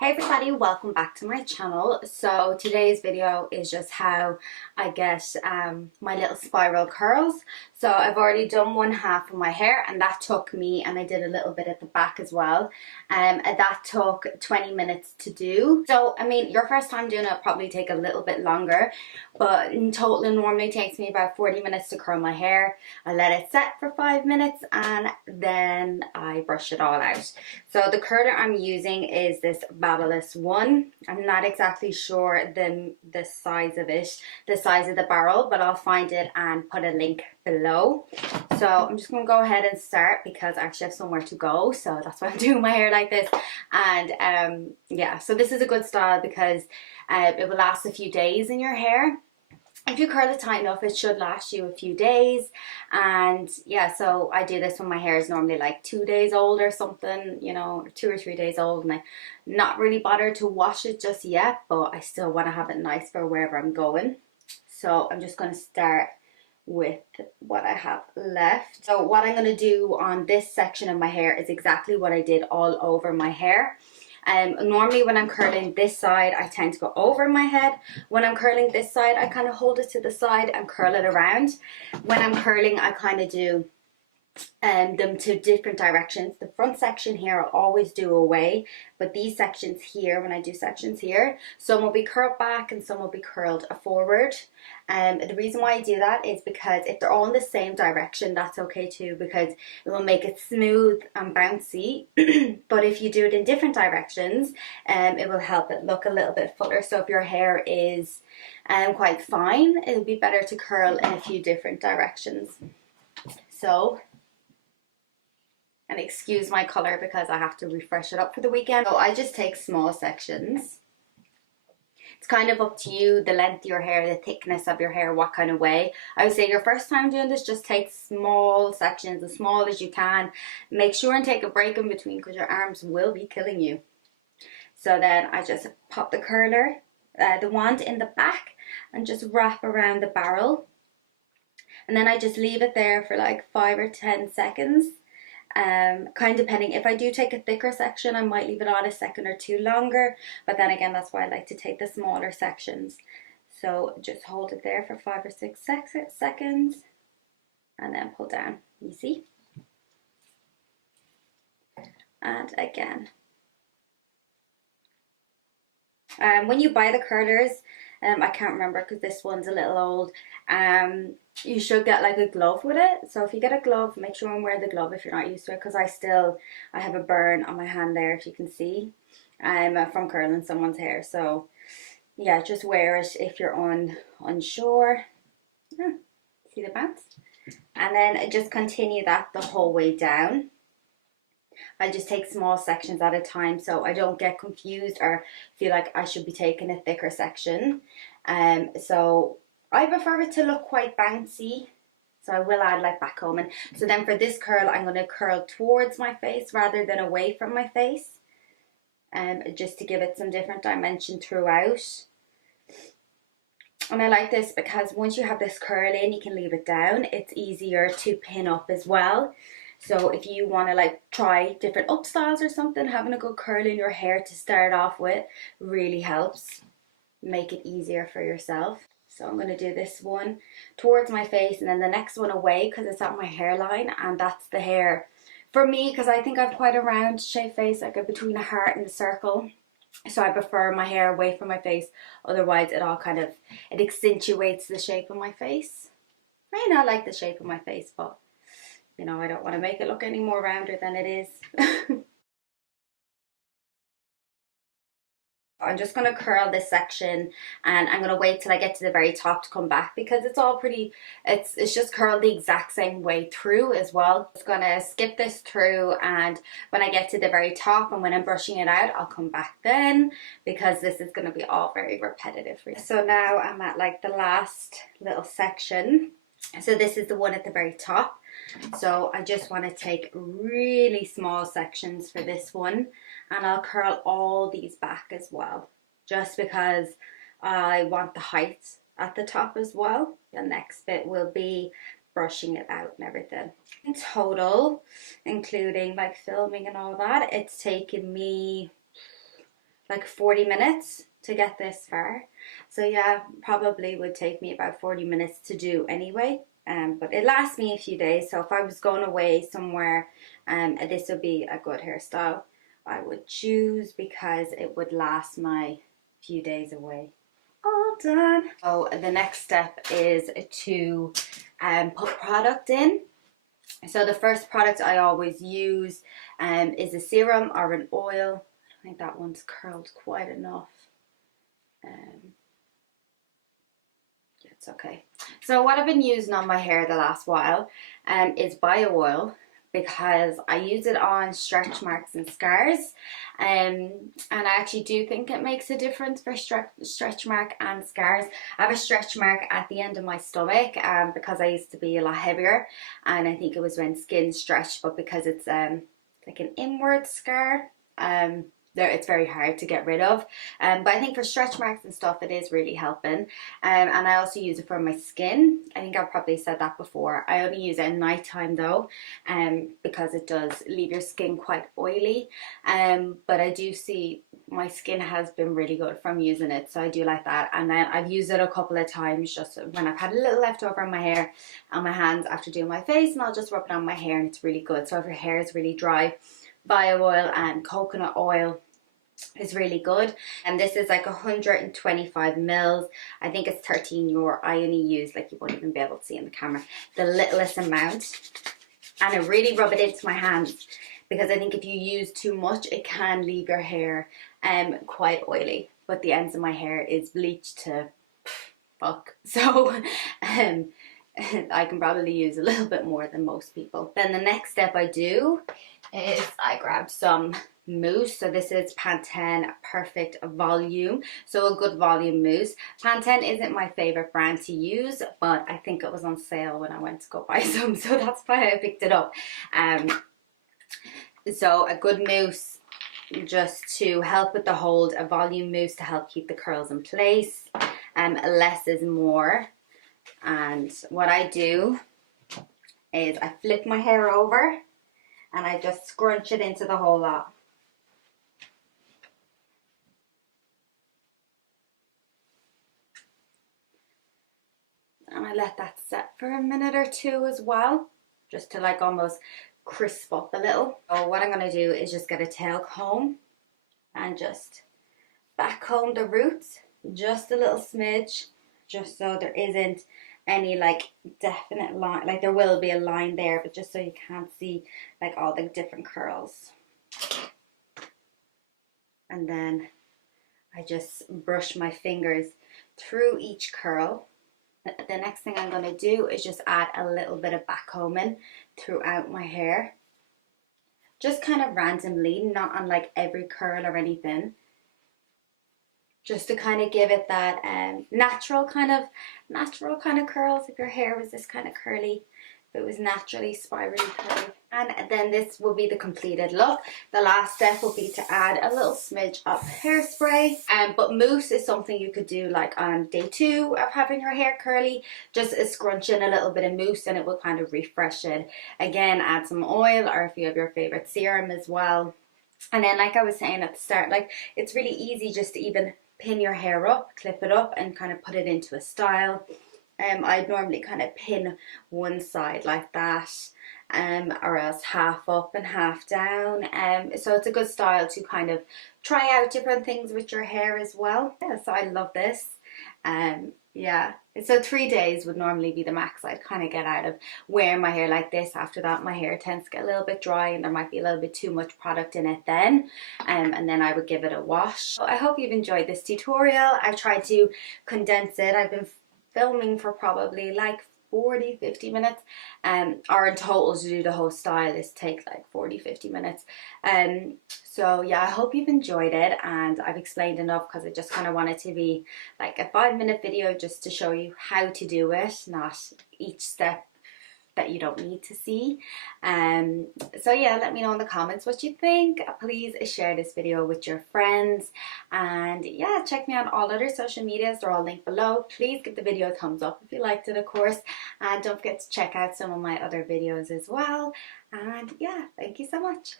Hey everybody, welcome back to my channel. So today's video is just how I get my little spiral curls. So I've already done one half of my hair and that took me, and I did a little bit at the back as well, and that took 20 minutes to do. So I mean, your first time doing it probably take a little bit longer, but in total it normally takes me about 40 minutes to curl my hair. I let it set for 5 minutes and then I brush it all out. So the curler I'm using is this Babyliss one. I'm not exactly sure the size of it, the size of the barrel, but I'll find it and put a link below. So I'm just going to go ahead and start because I actually have somewhere to go, so that's why I'm doing my hair like this. And yeah, so this is a good style because it will last a few days in your hair. If you curl it tight enough, it should last you a few days. And yeah, so I do this when my hair is normally like 2 days old or something, you know, 2 or 3 days old, and I'm not really bothered to wash it just yet, but I still want to have it nice for wherever I'm going. So I'm just going to start with what I have left. So what I'm going to do on this section of my hair is exactly what I did all over my hair. Normally when I'm curling this side, I tend to go over my head. When I'm curling this side, I kind of hold it to the side and curl it around. When I'm curling, I kind of do them to different directions. The front section here I'll always do away, but these sections here, when I do sections here, some will be curled back and some will be curled forward. And the reason why I do that is because if they're all in the same direction, that's okay too, because it will make it smooth and bouncy. But if you do it in different directions, it will help it look a little bit fuller. So if your hair is quite fine, it'll be better to curl in a few different directions. So, and excuse my color because I have to refresh it up for the weekend. So I just take small sections. It's kind of up to you, the length of your hair, the thickness of your hair, what kind of way. I would say your first time doing this, just take small sections, as small as you can. Make sure and take a break in between because your arms will be killing you. So then I just pop the curler, the wand in the back, and just wrap around the barrel. And then I just leave it there for like 5 or 10 seconds. Kind of depending. If I do take a thicker section, I might leave it on a second or two longer, but then again, that's why I like to take the smaller sections. So just hold it there for 5 or 6 seconds and then pull down. Easy. And again. When you buy the curlers, I can't remember because this one's a little old, you should get like a glove with it. So if you get a glove, make sure and wear the glove if you're not used to it, because I have a burn on my hand there, if you can see, from curling someone's hair. So yeah, just wear it if you're unsure. See the bounce? And then just continue that the whole way down. I just take small sections at a time so I don't get confused or feel like I should be taking a thicker section. So I prefer it to look quite bouncy, so I will add like back combing. So then for this curl, I'm going to curl towards my face rather than away from my face, just to give it some different dimension throughout. And I like this because once you have this curl in, you can leave it down. It's easier to pin up as well. So if you want to like try different up styles or something, having a good curl in your hair to start off with really helps make it easier for yourself. So I'm going to do this one towards my face and then the next one away because it's at my hairline, and that's the hair for me because I think I've quite a round shaped face, like between a heart and a circle. So I prefer my hair away from my face, otherwise it all kind of, it accentuates the shape of my face. I may not like the shape of my face, but you know, I don't want to make it look any more rounder than it is. I'm just going to curl this section and I'm going to wait till I get to the very top to come back because it's all pretty, it's just curled the exact same way through as well. Just going to skip this through, and when I get to the very top and when I'm brushing it out, I'll come back then because this is going to be all very repetitive for you. So now I'm at like the last little section. So this is the one at the very top. So I just want to take really small sections for this one, and I'll curl all these back as well, just because I want the height at the top as well. The next bit will be brushing it out and everything. In total, including like filming and all that, it's taken me like 40 minutes to get this far. So yeah, probably would take me about 40 minutes to do anyway. But it lasts me a few days. So if I was going away somewhere, this would be a good hairstyle I would choose because it would last my few days away. All done. So the next step is to put product in. So the first product I always use is a serum or an oil. I think that one's curled quite enough. It's okay. So what I've been using on my hair the last while is bio oil, because I use it on stretch marks and scars, and I actually do think it makes a difference for stretch mark and scars. I have a stretch mark at the end of my stomach because I used to be a lot heavier, and I think it was when skin stretched, but because it's like an inward scar, it's very hard to get rid of, but I think for stretch marks and stuff it is really helping, and I also use it for my skin. I think I've probably said that before. I only use it at night time though, because it does leave your skin quite oily, but I do see my skin has been really good from using it, so I do like that. And then I've used it a couple of times just when I've had a little leftover on my hair and my hands after doing my face, and I'll just rub it on my hair and it's really good. So if your hair is really dry, bio oil and coconut oil is really good. And this is like 125 mils. I think it's 13 euro. I only use, like, you won't even be able to see in the camera, the littlest amount, and I really rub it into my hands, because I think if you use too much it can leave your hair quite oily, but the ends of my hair is bleached to fuck, so I can probably use a little bit more than most people. Then the next step I do is I grab some mousse. So this is Pantene Perfect Volume, so a good volume mousse. Pantene isn't my favorite brand to use, but I think it was on sale when I went to go buy some, so that's why I picked it up. So a good mousse just to help with the hold, a volume mousse to help keep the curls in place. Less is more. And what I do is I flip my hair over and I just scrunch it into the whole lot. And I let that set for a minute or two as well, just to like almost crisp up a little. So what I'm going to do is just get a tail comb and just back comb the roots just a little smidge, just so there isn't any like definite line. Like there will be a line there, but just so you can't see like all the different curls. And then I just brush my fingers through each curl. The next thing I'm going to do is just add a little bit of back combing throughout my hair, just kind of randomly, not on like every curl or anything, just to kind of give it that natural kind of curls. If your hair was this kind of curly, if it was naturally spirally curly. And then this will be the completed look. The last step will be to add a little smidge of hairspray. But mousse is something you could do like on day 2 of having your hair curly. Just scrunch in a little bit of mousse and it will kind of refresh it. Again, add some oil, or if you have your favorite serum as well. And then, like I was saying at the start, like it's really easy just to even pin your hair up, clip it up and kind of put it into a style. I'd normally kind of pin one side like that, or else half up and half down. So it's a good style to kind of try out different things with your hair as well. Yeah, so I love this. Yeah, so 3 days would normally be the max I'd kind of get out of wearing my hair like this. After that my hair tends to get a little bit dry and there might be a little bit too much product in it then, and then I would give it a wash. So I hope you've enjoyed this tutorial. I tried to condense it. I've been filming for probably like 40-50 minutes, or in total to do the whole style this takes like 40-50 minutes. So yeah, I hope you've enjoyed it and I've explained enough, because I just kind of wanted to be like a 5-minute video just to show you how to do it, not each step that you don't need to see. So yeah, let me know in the comments what you think. Please share this video with your friends, and yeah, check me on all other social medias. They're all linked below. Please give the video a thumbs up if you liked it, of course, and don't forget to check out some of my other videos as well. And yeah, thank you so much.